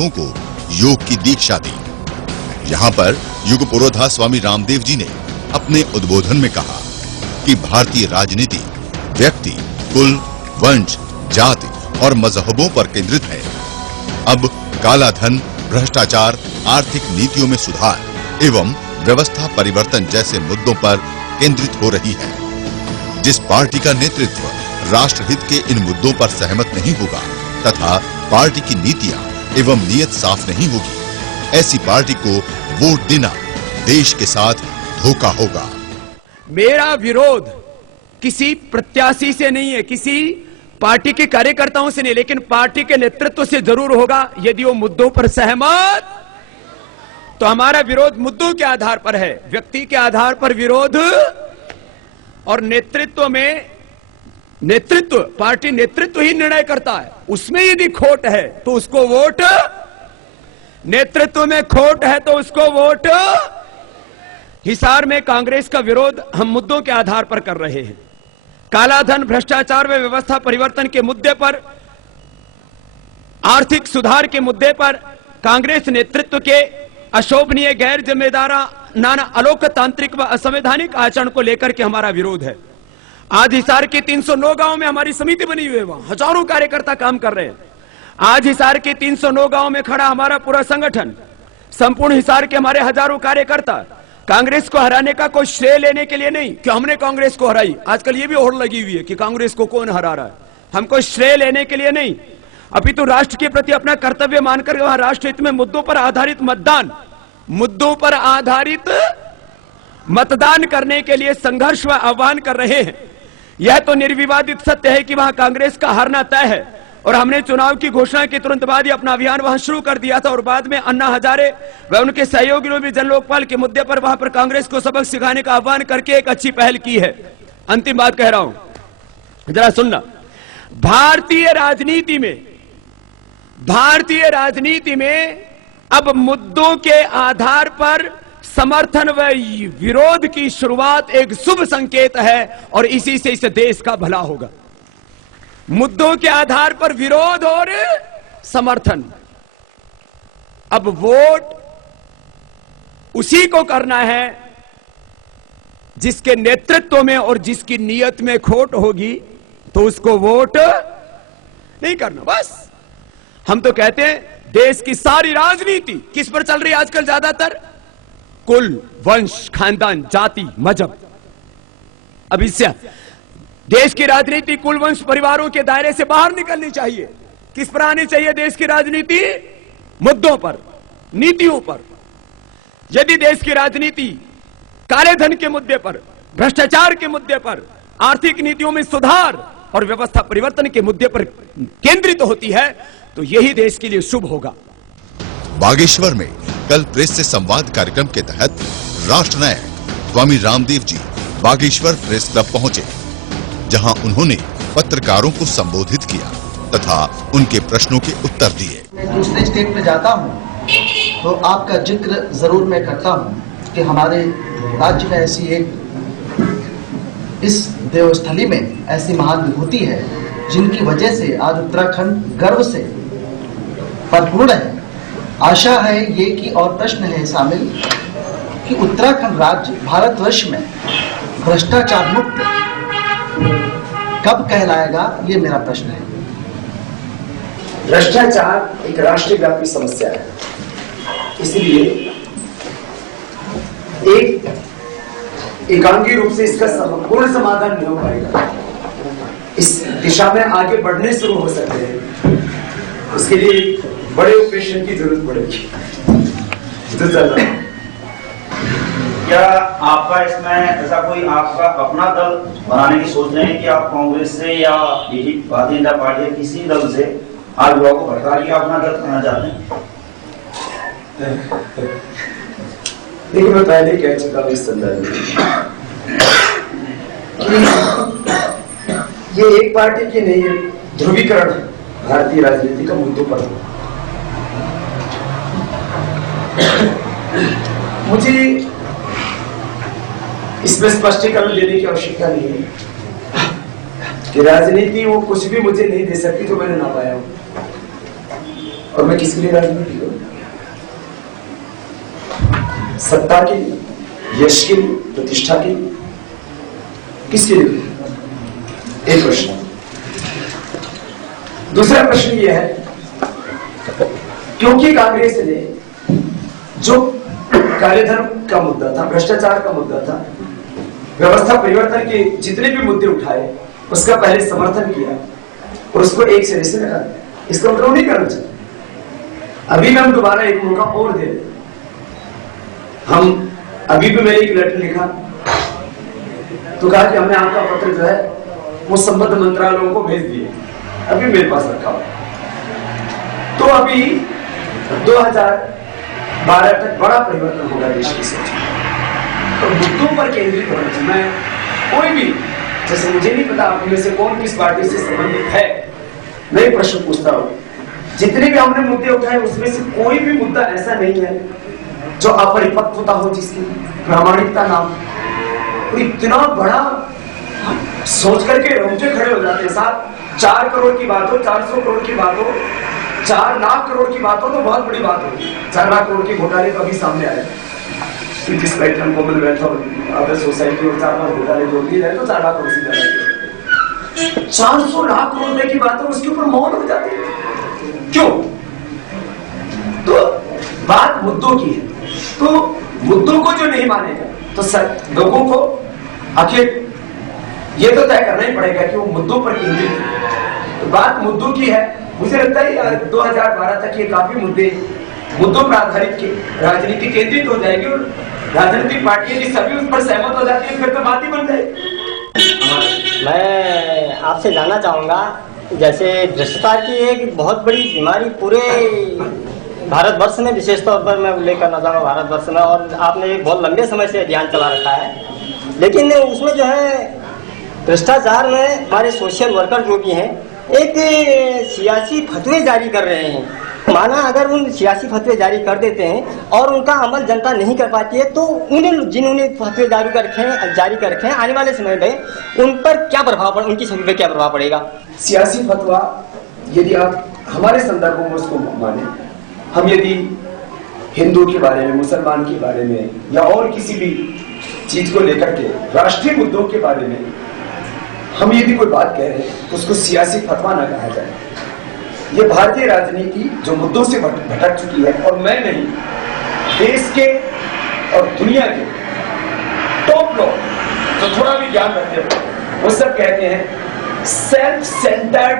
साधकों को योग की दीक्षा दी। यहाँ पर युग पुरोधा स्वामी रामदेव जी ने अपने उद्बोधन में कहा कि भारतीय राजनीति व्यक्ति, कुल, वंश, जाति और मजहबों पर केंद्रित है। अब काला धन, भ्रष्टाचार, आर्थिक नीतियों में सुधार एवं व्यवस्था परिवर्तन जैसे मुद्दों पर केंद्रित हो रही है। जिस पार्टी का नेतृत्व राष्ट्रहित के इन मुद्दों पर सहमत नहीं होगा तथा पार्टी की नीतियां एवं नीयत साफ नहीं होगी, ऐसी पार्टी को वोट देना देश के साथ धोखा होगा। मेरा विरोध किसी प्रत्याशी से नहीं है, किसी पार्टी के कार्यकर्ताओं से नहीं, लेकिन पार्टी के नेतृत्व से जरूर होगा। यदि वो मुद्दों पर सहमत, तो हमारा विरोध मुद्दों के आधार पर है, व्यक्ति के आधार पर विरोध। और नेतृत्व में, नेतृत्व, पार्टी नेतृत्व ही निर्णय करता है। उसमें यदि खोट है तो उसको वोट, नेतृत्व में खोट है तो उसको वोट। हिसार में कांग्रेस का विरोध हम मुद्दों के आधार पर कर रहे हैं। काला धन, भ्रष्टाचार व व्यवस्था परिवर्तन के मुद्दे पर, आर्थिक सुधार के मुद्दे पर कांग्रेस नेतृत्व के अशोभनीय, गैर जिम्मेदारा, नाना अलोकतांत्रिक व असंवैधानिक आचरण को लेकर के हमारा विरोध है। आज हिसार के 309 गांव में हमारी समिति बनी हुई है, वहां हजारों कार्यकर्ता काम कर रहे हैं। आज हिसार के 309 गांव में खड़ा हमारा पूरा संगठन, संपूर्ण हिसार के हमारे हजारों कार्यकर्ता कांग्रेस को हराने का कोई श्रेय लेने के लिए नहीं कि हमने कांग्रेस को हराई। आजकल ये भी होड़ लगी हुई है कि कांग्रेस को कौन हरा रहा है। हमको श्रेय लेने के लिए नहीं, अपितु राष्ट्र के प्रति अपना कर्तव्य मानकर वहां राष्ट्र हित में मुद्दों पर आधारित मतदान, मुद्दों पर आधारित मतदान करने के लिए संघर्ष व आह्वान कर रहे हैं। यह तो निर्विवादित सत्य है कि वहां कांग्रेस का हारना तय है और हमने चुनाव की घोषणा के तुरंत बाद ही अपना अभियान वहां शुरू कर दिया था और बाद में अन्ना हजारे व उनके सहयोगियों ने भी जन लोकपाल के मुद्दे पर वहां पर कांग्रेस को सबक सिखाने का आह्वान करके एक अच्छी पहल की है। अंतिम बात कह रहा हूं, जरा सुनना। भारतीय राजनीति में अब मुद्दों के आधार पर समर्थन व विरोध की शुरुआत एक शुभ संकेत है और इसी से इस देश का भला होगा। मुद्दों के आधार पर विरोध और समर्थन। अब वोट उसी को करना है जिसके नेतृत्व में और जिसकी नीयत में खोट होगी, तो उसको वोट नहीं करना। बस हम तो कहते हैं देश की सारी राजनीति किस पर चल रही है आजकल? ज्यादातर कुल, वंश, खानदान, जाति, मजहब। अब इससे देश की राजनीति कुल, वंश, परिवारों के दायरे से बाहर निकलनी चाहिए। किस पर आनी चाहिए देश की राजनीति? मुद्दों पर, नीतियों पर। यदि देश की राजनीति काले धन के मुद्दे पर, भ्रष्टाचार के मुद्दे पर, आर्थिक नीतियों में सुधार और व्यवस्था परिवर्तन के मुद्दे पर केंद्रित होती है, तो यही देश के लिए शुभ होगा। बागेश्वर में कल प्रेस से संवाद कार्यक्रम के तहत राष्ट्र नायक स्वामी रामदेव जी बागेश्वर प्रेस क्लब पहुंचे, जहां उन्होंने पत्रकारों को संबोधित किया तथा उनके प्रश्नों के उत्तर दिए। मैं दूसरे स्टेट पे जाता हूं तो आपका जिक्र जरूर मैं करता हूं कि हमारे राज्य में ऐसी एक, इस देवस्थली में ऐसी महान विभूति है जिनकी वजह से आज उत्तराखंड गर्व से परिपूर्ण है। आशा है ये कि और प्रश्न है शामिल कि उत्तराखंड राज्य भारतवर्ष में भ्रष्टाचार मुक्त कब कहलाएगा, ये मेरा प्रश्न है। भ्रष्टाचार एक राष्ट्रव्यापी समस्या है, इसलिए एकांगी रूप से इसका संपूर्ण समाधान नहीं हो पाएगा। इस दिशा में आगे बढ़ने शुरू हो सकते हैं, उसके लिए बड़े ऑपरेशन की जरूरत पड़ेगी। क्या आपका इसमें ऐसा कोई आपका अपना दल बनाने की सोच रहे हैं कि आप कांग्रेस से या यही भारतीय जनता पार्टी या किसी दल से आज युवाओं को भड़का के अपना दल बनाना चाहते हैं? देखिए, मैं पहले कह चुका हूं इस संदर्भ में कि ये एक पार्टी की नहीं है, ध्रुवीकरण है भारतीय राजनीति का मुद्दों पर। मुझे इसमें स्पष्टीकरण देने की आवश्यकता नहीं है कि राजनीति वो कुछ भी मुझे नहीं दे सकती जो मैंने ना पाया हूं। और मैं किसके लिए राजनीति करूं? सत्ता के लिए, यश के लिए, प्रतिष्ठा के लिए, किसके लिए? एक प्रश्न। दूसरा प्रश्न यह है, क्योंकि कांग्रेस ने जो कार्यधर्म का मुद्दा था, भ्रष्टाचार का मुद्दा था, व्यवस्था परिवर्तन के जितने भी मुद्दे उठाए उसका पहले समर्थन किया और उसको एक सिरे से लगा दिया। इसका मतलब नहीं करना चाहिए। अभी हम दोबारा एक मौका और दे रहे। हम अभी भी मैंने एक लेटर लिखा तो कहा कि हमने आपका पत्र जो है वो संबद्ध मंत्रालयों को भेज दिए, अभी मेरे पास रखा हुआ। तो अभी 2012 तक बड़ा परिवर्तन होगा देश की सोच में, तो मुद्दों पर केंद्रित होना चाहिए। मैं कोई भी, जैसे मुझे नहीं पता आप में से कौन किस पार्टी से संबंधित है, मैं एक प्रश्न पूछता हूं, जितने भी हमने मुद्दे उठाए उसमें से कोई भी मुद्दा ऐसा नहीं है जो अपरिपक्वता हो, जिसकी प्रामाणिकता ना हो। इतना बड़ा सोच करके रोंगटे खड़े हो जाते हैं साहब। 4 करोड़ की बात हो, 400 करोड़ की बात हो, 4 लाख करोड़ की बात हो तो बहुत बड़ी बात हो। 4 लाख करोड़ के घोटाले कभी सामने आए, जिस पैटर्न कॉमनवेल्थ और अदर सोसाइटी और 4 लाख घोटाले जोड़ दिए जाए तो 4 लाख करोड़ से ज्यादा। 400 लाख करोड़ रुपए की बात हो, उसके ऊपर मौन हो जाती है। क्यों? तो बात मुद्दों की है, तो मुद्दों को जो नहीं मानेगा तो सर लोगों को आखिर ये तो तय करना ही पड़ेगा कि वो मुद्दों पर केंद्रित है। तो बात मुद्दों की है। मुझे लगता है 2012 तक ये काफी मुद्दों पर आधारित की राजनीति केंद्रित हो जाएगी और राजनीतिक पार्टियां की सभी उस पर सहमत हो जाती है, फिर तो बात ही बन जाएगी। मैं आपसे जानना चाहूंगा, जैसे भ्रष्टाचार की एक बहुत बड़ी बीमारी पूरे भारतवर्ष में, विशेष तौर पर मैं उल्लेख करना चाहूँगा भारतवर्ष में, और आपने एक बहुत लंबे समय से अभियान चला रखा है, लेकिन उसमें जो है भ्रष्टाचार में हमारे सोशल वर्कर जो भी हैं एक सियासी फतवे जारी कर रहे हैं। माना अगर उन सियासी फतवे जारी कर देते हैं और उनका अमल जनता नहीं कर पाती है तो उन्हें जिन्होंने फतवे जारी कर रखे हैं आने वाले समय में उन पर क्या प्रभाव पड़ेगा, उनकी छवि पर क्या प्रभाव पड़ेगा? सियासी फतवा यदि आप हमारे संदर्भों में उसको माने, हम यदि हिंदू के बारे में, मुसलमान के बारे में या और किसी भी चीज को लेकर के राष्ट्रीय मुद्दों के बारे में हम यदि कोई बात कह रहे हैं तो उसको सियासी फतवा न कहा जाए। ये भारतीय राजनीति जो मुद्दों से भटक चुकी है, और मैं नहीं, देश के और दुनिया के टॉप लोग जो थोड़ा भी ज्ञान रखते हैं वो सब कहते हैं सेल्फ सेंटर्ड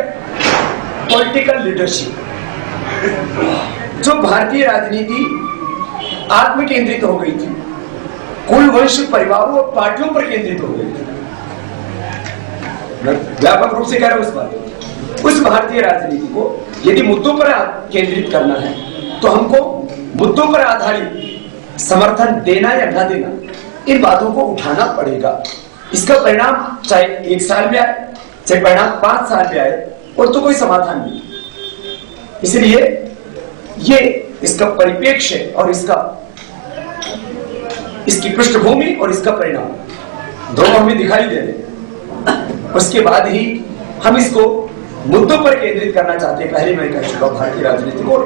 पॉलिटिकल लीडरशिप। जो भारतीय राजनीति आत्म केंद्रित हो गई थी, कुल वंश परिवारों और पार्टियों पर केंद्रित हो गई थी, मैं व्यापक रूप से कह रहा हूं इस बात। उस भारतीय राजनीति को यदि मुद्दों पर केंद्रित करना है तो हमको मुद्दों पर आधारित समर्थन देना या न देना, इन बातों को उठाना पड़ेगा। इसका परिणाम चाहे 1 साल में आए, चाहे परिणाम 5 साल में आए, और तो कोई समाधान नहीं। इसलिए ये इसका परिप्रेक्ष्य और इसकी पृष्ठभूमि और इसका परिणाम दोनों हमें दिखाई दे रहे। उसके बाद ही हम इसको मुद्दों पर केंद्रित करना चाहते हैं। पहले मैं कह चुका हूं भारतीय राजनीति को,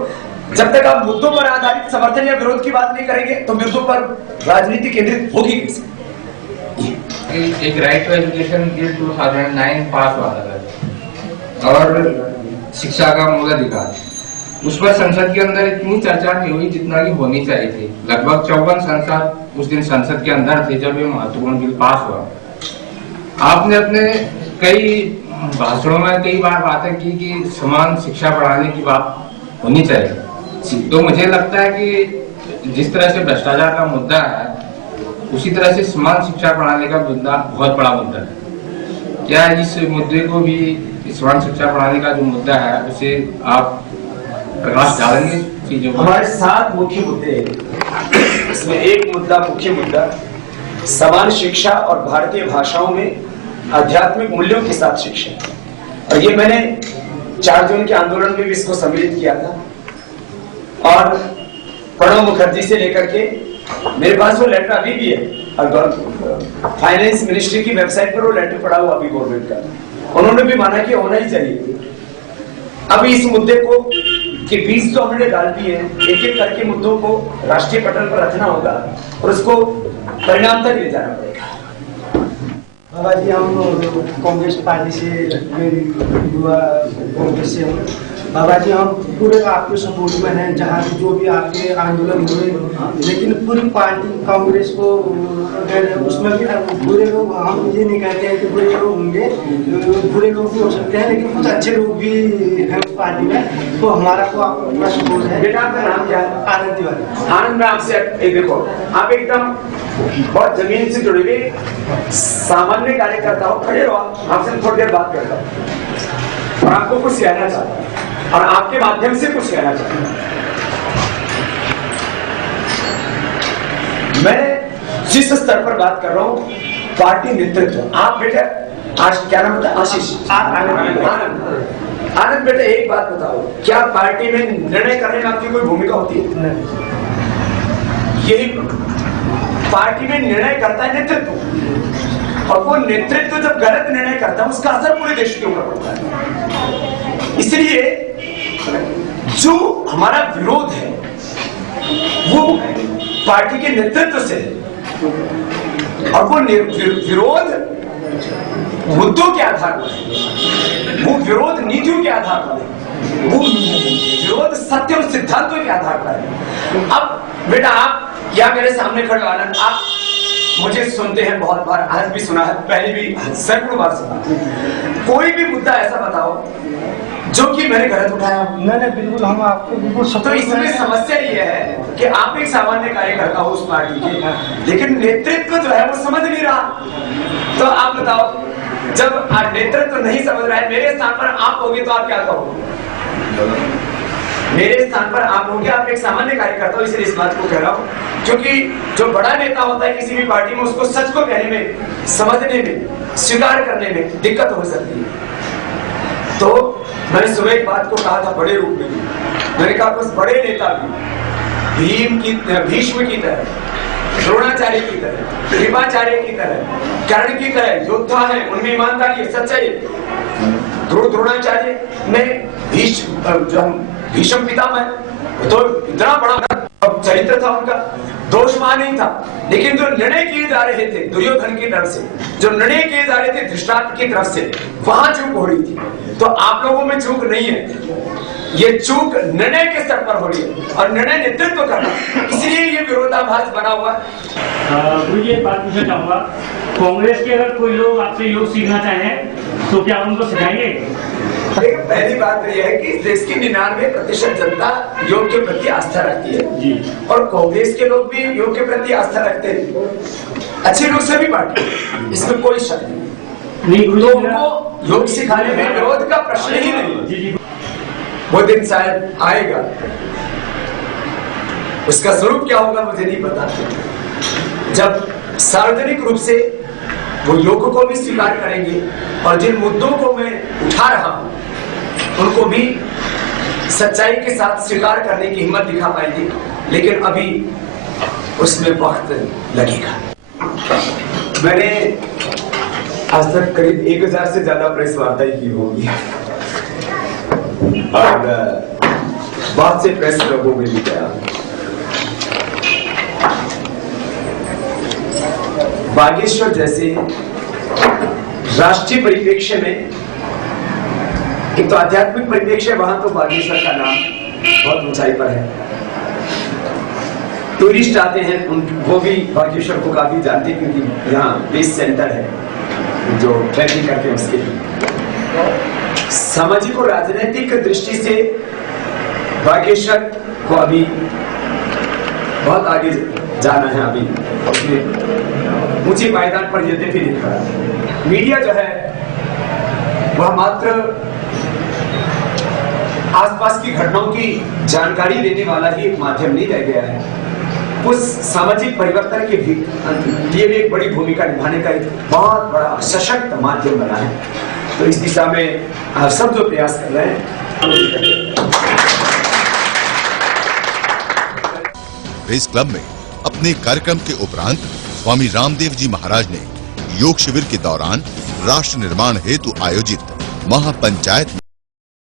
जब तक आप मुद्दों पर आधारित समर्थन या विरोध की बात नहीं करेंगे तो मुद्दों पर राजनीति केंद्रित होगी कैसे? एक राइट टू एजुकेशन बिल 2009 पास हुआ था और शिक्षा का मूल अधिकार, उस पर संसद के अंदर इतनी चर्चा नहीं हुई जितना की होनी चाहिए थी। लगभग 54 सांसद उस दिन संसद के अंदर थे जब ये महत्वपूर्ण बिल पास हुआ। आपने अपने कई भाषणों में कई बार बातें की कि समान शिक्षा बढ़ाने की बात होनी चाहिए। तो मुझे लगता है कि जिस तरह से भ्रष्टाचार का मुद्दा है उसी तरह से समान शिक्षा बढ़ाने का मुद्दा बहुत बड़ा मुद्दा है। क्या इस मुद्दे को भी, समान शिक्षा बढ़ाने का जो मुद्दा है उसे आप प्रकाश डालेंगे चीजों पर? हमारे 7 मुख्य मुद्दे हैं। इसमें एक मुद्दा, मुख्य मुद्दा समान शिक्षा और भारतीय भाषाओं में आध्यात्मिक मूल्यों के साथ शिक्षा, और ये मैंने 4 जून के आंदोलन में भी इसको सम्मिलित किया था। और प्रणब मुखर्जी से लेकर के मेरे पास वो लेटर अभी भी है, और फाइनेंस मिनिस्ट्री की वेबसाइट पर वो लेटर पड़ा हुआ अभी गवर्नमेंट का, उन्होंने भी माना कि होना ही चाहिए। अब इस मुद्दे को कि 20 तो हमने डाल दिए हैं, एक एक करके मुद्दों को राष्ट्रीय पटल पर रखना होगा और उसको परिणाम तक ले जाना पड़ेगा। बाबा जी, हम कांग्रेस पार्टी से, युवा कांग्रेस से हूँ। बाबा जी, हम पूरे आपके सपोर्ट में हैं, जहाँ जो भी आपके आंदोलन हुए, लेकिन पूरी पार्टी कांग्रेस को उसमें भी बुरे लोग, हम ये नहीं कहते हैं कि बुरे लोग होंगे, बुरे लोग भी हो सकते हैं, लेकिन कुछ अच्छे लोग भी हैं उस पार्टी में, तो हमारा को आपको पूरा सपोर्ट है। बेटा, आपका नाम क्या है? आनंद तिवारी। आनंद, मैं आपसे एक देखो, आप एकदम बहुत जमीन से जुड़े हुए सामान्य कार्यकर्ता हो, खड़े रहो, आपसे थोड़ी देर बात करता हूँ और आपको कुछ कहना चाहता हूँ और आपके माध्यम से कुछ कहना चाहता हूँ। मैं जिस स्तर पर बात कर रहा हूँ, पार्टी नेतृत्व, आप बेटा क्या नाम होता है? आशीष, आनंद बेटा, एक बात बताओ, क्या पार्टी में निर्णय करने में आपकी कोई भूमिका होती है? यही पार्टी में निर्णय करता है नेतृत्व, और वो नेतृत्व जब गलत निर्णय करता है उसका असर पूरे देश के ऊपर पड़ता है। इसलिए जो हमारा विरोध है वो पार्टी के नेतृत्व से है, और वो विरोध मुद्दों के आधार पर, वो विरोध नीतियों के आधार पर, वो विरोध सत्य और सिद्धांतों के आधार पर है। अब बेटा, आप या मेरे सामने खड़े हो आनंद, आप मुझे सुनते हैं बहुत बार, आज भी सुना है, पहले भी सैकड़ों बार सुना। कोई भी मुद्दा ऐसा बताओ जो कि मैंने गलत उठाया। नहीं, बिल्कुल, हम आपको बिल्कुल। तो इसमें समस्या ये है कि आप एक सामान्य कार्यकर्ता हो उस पार्टी के, लेकिन नेतृत्व जो है वो समझ नहीं रहा। तो आप बताओ, जब आप नेतृत्व नहीं समझ रहा है, मेरे स्थान पर आप होगे तो आप क्या कहोगे? मेरे स्थान पर आप होंगे, आप एक सामान्य कार्यकर्ता हो, इसलिए इस बात को कह रहा हूं, क्योंकि जो बड़ा नेता होता है किसी भी पार्टी में, उसको सच को कहने में, समझने में, स्वीकार करने में दिक्कत हो सकती है। तो मैंने सुबह एक बात को कहा था बड़े रूप में, मैंने कहा कुछ बड़े नेता भी भीष्म की तरह, द्रोणाचार्य की तरह, कृपाचार्य की तरह, कर्ण की तरह योद्धा है, उनमें ईमानदारी है, सच्चाई। द्रोणाचार्य में भीष्म पितामह, तो इतना बड़ा चरित्र था उनका, दोष वहां नहीं था, लेकिन जो निर्णय किए जा रहे थे दुर्योधन की तरफ से, जो निर्णय किए जा रहे थे धृतराष्ट्र की तरफ से, वहां चूक हो रही थी। तो आप लोगों में चूक नहीं है, ये चूक निर्णय के स्तर पर हो रही है, और निर्णय नेतृत्व करना, इसलिए ये विरोधाभास बना हुआ है। मुझे ये बात पूछना चाहूंगा, कांग्रेस के अगर कोई लोग आपसे योग सीखना चाहें तो क्या उनको सिखाएंगे? पहली बात तो यह है कि देश की 99% जनता योग के प्रति आस्था रखती है जी, और कांग्रेस के लोग भी योग के प्रति आस्था रखते हैं, अच्छे लोग सभी पार्टी, इसमें कोई शक नहीं। तो उनको योग सिखाने में विरोध का प्रश्न ही नहीं। वो दिन शायद आएगा, उसका स्वरूप क्या होगा मुझे नहीं पता, जब सार्वजनिक रूप से वो योग को भी स्वीकार करेंगे, और जिन मुद्दों को मैं उठा रहा हूं उनको भी सच्चाई के साथ स्वीकार करने की हिम्मत दिखा पाएंगे, लेकिन अभी उसमें वक्त लगेगा। मैंने आज तक करीब 1000 से ज्यादा प्रेस वार्ताएं की होगी, और बहुत से प्रेस क्लबों में भी गया। बागेश्वर जैसे राष्ट्रीय परिप्रेक्ष्य में, एक तो आध्यात्मिक परिप्रेक्ष्य, वहां तो बागेश्वर का नाम बहुत ऊंचाई पर है, टूरिस्ट आते हैं, वो भी बागेश्वर को काफी जानते हैं, क्योंकि यहाँ बेस सेंटर है जो ट्रैकिंग करते हैं उसके लिए। सामाजिक और राजनीतिक दृष्टि से बागेश्वर को अभी बहुत आगे जाना है, अभी उसमें ऊंचे पायदान पर यद्यपि नहीं खड़ा। मीडिया जो है वह मात्र आसपास की घटनाओं की जानकारी देने वाला ही एक माध्यम नहीं रह गया है, उस सामाजिक परिवर्तन के लिए भी एक बड़ी भूमिका निभाने का एक बहुत बड़ा सशक्त माध्यम बना है। तो इस दिशा में आप सब जो प्रयास कर रहे हैं। प्रेस क्लब में अपने कार्यक्रम के उपरांत स्वामी रामदेव जी महाराज ने योग शिविर के दौरान राष्ट्र निर्माण हेतु आयोजित महापंचायत